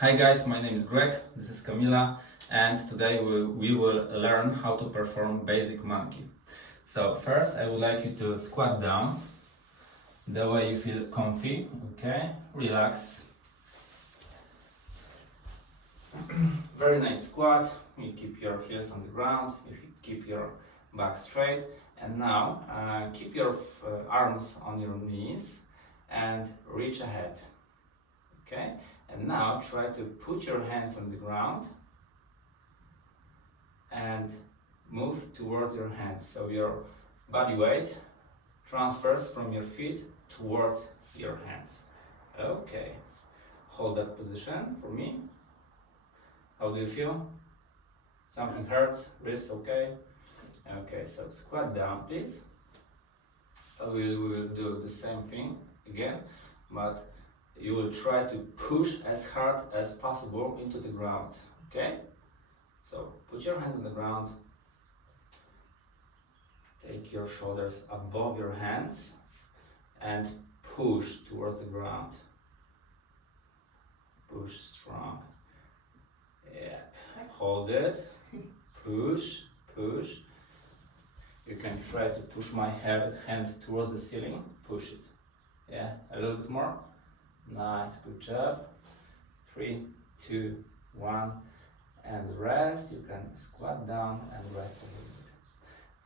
Hi guys, my name is Greg, this is Camila, and today we will learn how to perform basic monkey. So first I would like you to squat down, the way you feel comfy, okay? Relax. Very nice squat, you keep your heels on the ground, you keep your back straight, and now keep your arms on your knees and reach ahead, okay? And now try to put your hands on the ground and move towards your hands. So your body weight transfers from your feet towards your hands. Okay. Hold that position for me. How do you feel? Something hurts? Wrist okay? Okay, so squat down please. We will do the same thing again, but you will try to push as hard as possible into the ground, okay? So put your hands on the ground, take your shoulders above your hands and push towards the ground. Push strong. Yeah, hold it, push, push. You can try to push my hand towards the ceiling, push it. Yeah, a little bit more. Nice, good job. 3, 2, 1, and rest. You can squat down and rest a little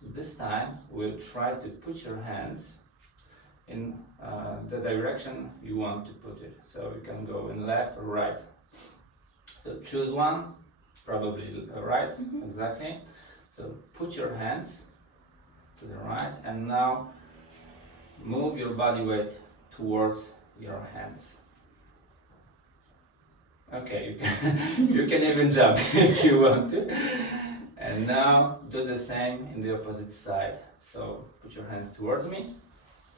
bit. This time we'll try to put your hands in the direction you want to put it. So you can go in left or right. So choose one, probably right, exactly. So put your hands to the right and now move your body weight towards your hands. Okay, you can even jump if you want to. And now do the same in the opposite side. So put your hands towards me,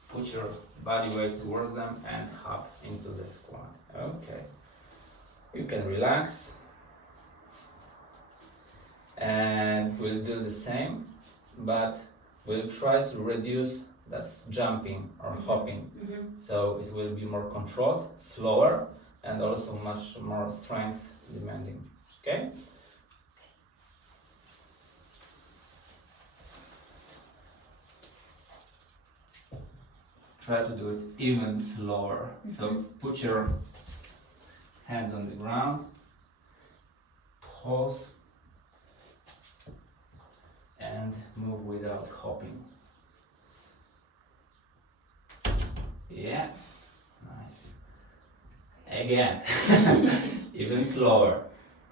put your body weight towards them and hop into the squat. Okay. You can relax. And we'll do the same, but we'll try to reduce that jumping or hopping. So it will be more controlled, slower, and also much more strength demanding. Okay? Try to do it even slower. So put your hands on the ground, pause, and move without hopping. Yeah, nice. Again, even slower.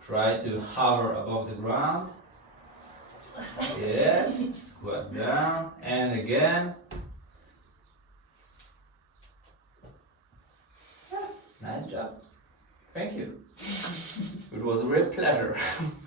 Try to hover above the ground. Yeah, squat down, and again. Nice job. Thank you. It was a real pleasure.